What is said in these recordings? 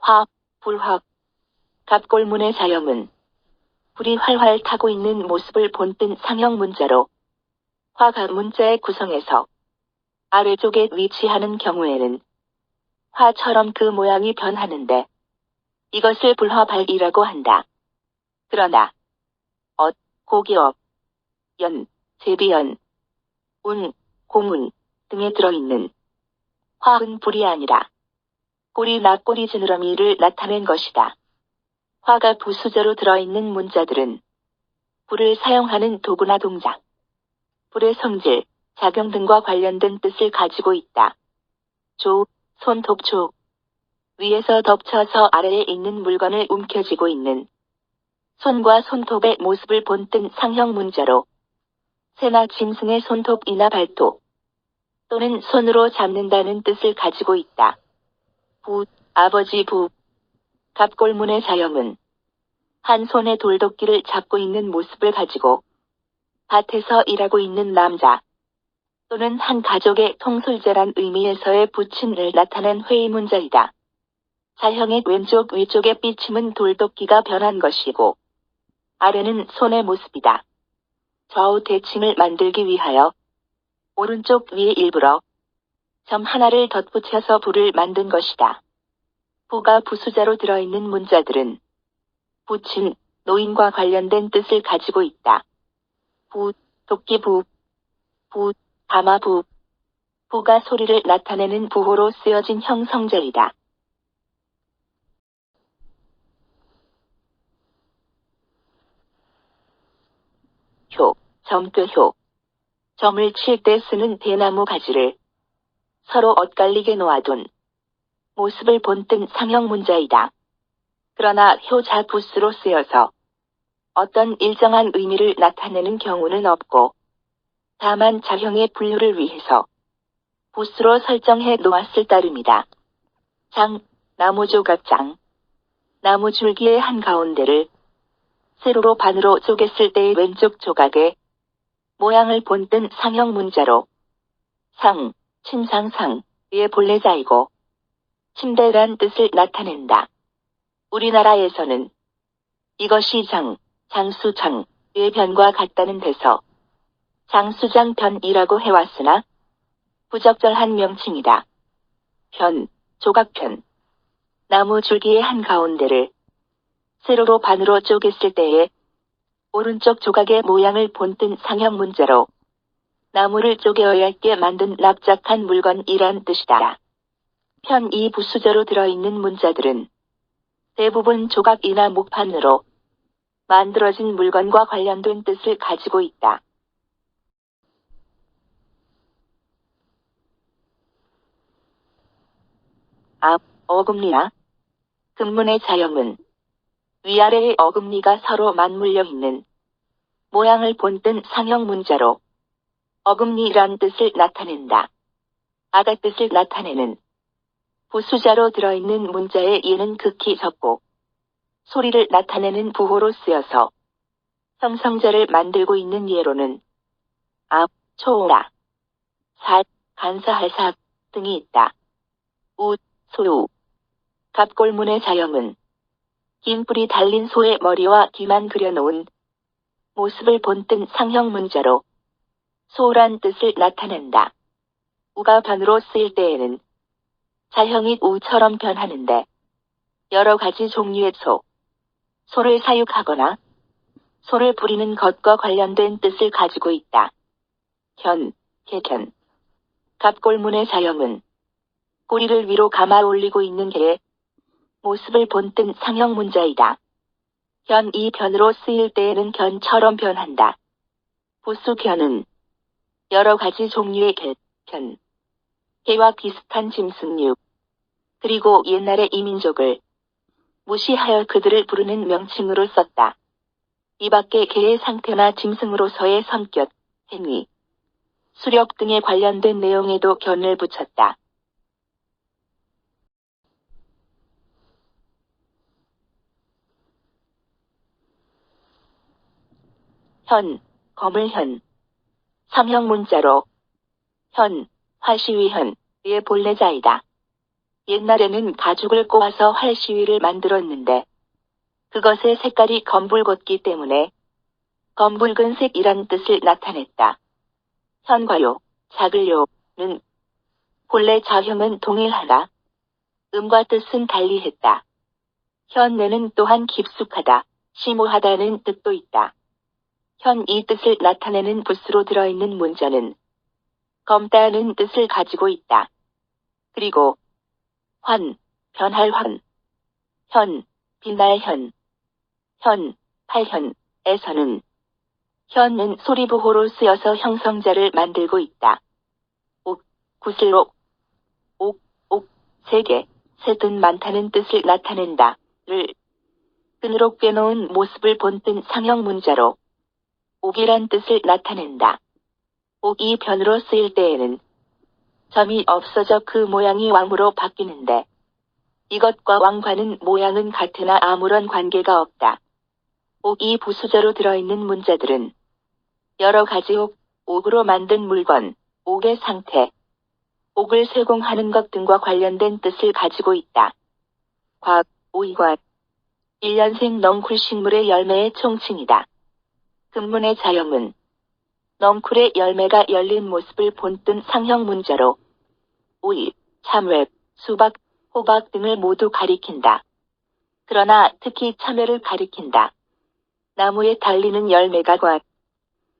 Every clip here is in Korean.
화, 불화. 갑골문의 사형은 불이 활활 타고 있는 모습을 본뜬 상형 문자로 화가 문자의 구성에서 아래쪽에 위치하는 경우에는 화처럼 그 모양이 변하는데 이것을 불화발이라고 한다. 그러나 고기업, 연, 제비연, 운, 고문 등에 들어있는 화은 불이 아니라 꼬리나 꼬리 지느러미를 나타낸 것이다. 화가 부수저로 들어있는 문자들은 불을 사용하는 도구나 동작, 불의 성질, 작용 등과 관련된 뜻을 가지고 있다. 조, 손톱조. 위에서 덮쳐서 아래에 있는 물건을 움켜쥐고 있는 손과 손톱의 모습을 본뜬 상형 문자로 새나 짐승의 손톱이나 발톱 또는 손으로 잡는다는 뜻을 가지고 있다. 부, 아버지 부. 갑골문의 사형은 한 손에 돌도끼를 잡고 있는 모습을 가지고 밭에서 일하고 있는 남자 또는 한 가족의 통솔자란 의미에서의 부친을 나타낸 회의문자이다. 사형의 왼쪽 위쪽의 삐침은 돌도끼가 변한 것이고 아래는 손의 모습이다. 좌우 대칭을 만들기 위하여 오른쪽 위에 일부러 점 하나를 덧붙여서 불을 만든 것이다. 부가 부수자로 들어있는 문자들은 부친, 노인과 관련된 뜻을 가지고 있다. 부, 도끼부, 부, 가마부. 부가 소리를 나타내는 부호로 쓰여진 형성절이다. 효, 점괘효. 점을 칠 때 쓰는 대나무 가지를 서로 엇갈리게 놓아둔 모습을 본뜬 상형 문자이다. 그러나 효자 부수로 쓰여서 어떤 일정한 의미를 나타내는 경우는 없고 다만 자형의 분류를 위해서 부수로 설정해 놓았을 따름이다. 장, 나무조각장. 나무 줄기의 한가운데를 세로로 반으로 쪼갰을 때의 왼쪽 조각의 모양을 본뜬 상형 문자로 상, 침상상의 본래자이고 침대란 뜻을 나타낸다. 우리나라에서는 이것이 장, 장수장의 변과 같다는 데서 장수장편이라고 해왔으나 부적절한 명칭이다. 편, 조각편. 나무 줄기의 한가운데를 세로로 반으로 쪼갰을 때에 오른쪽 조각의 모양을 본뜬 상형 문자로 나무를 쪼개어 얇게 만든 납작한 물건이란 뜻이다. 편이 부수저로 들어있는 문자들은 대부분 조각이나 목판으로 만들어진 물건과 관련된 뜻을 가지고 있다. 앞, 어금니나 금문의 자형은 위아래의 어금니가 서로 맞물려 있는 모양을 본뜬 상형 문자로 어금니란 뜻을 나타낸다. 아가 뜻을 나타내는 부수자로 들어있는 문자의 예는 극히 적고 소리를 나타내는 부호로 쓰여서 형성자를 만들고 있는 예로는 앞, 초오라, 살, 간사할사 등이 있다. 우, 소우. 갑골문의 자형은 긴 뿔이 달린 소의 머리와 귀만 그려놓은 모습을 본뜬 상형 문자로 소란 뜻을 나타낸다. 우가 반으로 쓰일 때에는 자형이 우처럼 변하는데 여러 가지 종류의 소를 사육하거나 소를 부리는 것과 관련된 뜻을 가지고 있다. 견, 개견. 갑골문의 자형은 꼬리를 위로 감아 올리고 있는 개의 모습을 본뜬 상형 문자이다. 견이 변으로 쓰일 때에는 견처럼 변한다. 부수견은 여러 가지 종류의 개, 견, 개와 비슷한 짐승류, 그리고 옛날의 이민족을 무시하여 그들을 부르는 명칭으로 썼다. 이 밖에 개의 상태나 짐승으로서의 성격, 행위, 수력 등에 관련된 내용에도 견을 붙였다. 현, 거물현. 삼형 문자로 현, 화시위현의 본래자이다. 옛날에는 가죽을 꼬아서 활 시위를 만들었는데 그것의 색깔이 검붉었기 때문에 검붉은색이란 뜻을 나타냈다. 현과요, 작을요는 본래 자형은 동일하다. 음과 뜻은 달리했다. 현내는 또한 깊숙하다, 심오하다는 뜻도 있다. 현 이 뜻을 나타내는 붓으로 들어있는 문자는 검다는 뜻을 가지고 있다. 그리고 환, 변할 환, 현, 빛날 현, 팔현에서는 현은 소리부호로 쓰여서 형성자를 만들고 있다. 옥, 구슬록, 옥, 세계, 셋은 많다는 뜻을 나타낸다. 를 끈으로 꿰놓은 모습을 본뜬 상형 문자로 옥이란 뜻을 나타낸다. 옥이 변으로 쓰일 때에는 점이 없어져 그 모양이 왕으로 바뀌는데 이것과 왕과는 모양은 같으나 아무런 관계가 없다. 옥이 부수저로 들어있는 문자들은 여러 가지 옥으로 만든 물건, 옥의 상태, 옥을 세공하는 것 등과 관련된 뜻을 가지고 있다. 과, 오이과, 1년생 넝쿨식물의 열매의 총칭이다. 금문의 자형은 넝쿨의 열매가 열린 모습을 본뜬 상형 문자로 오이, 참외, 수박, 호박 등을 모두 가리킨다. 그러나 특히 참외를 가리킨다. 나무에 달리는 열매가 과,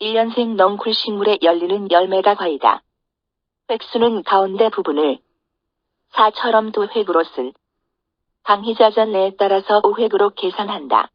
1년생 넝쿨식물에 열리는 열매가 과이다. 획수는 가운데 부분을 4처럼 도획으로 쓴 강희자전에 따라서 5획으로 계산한다.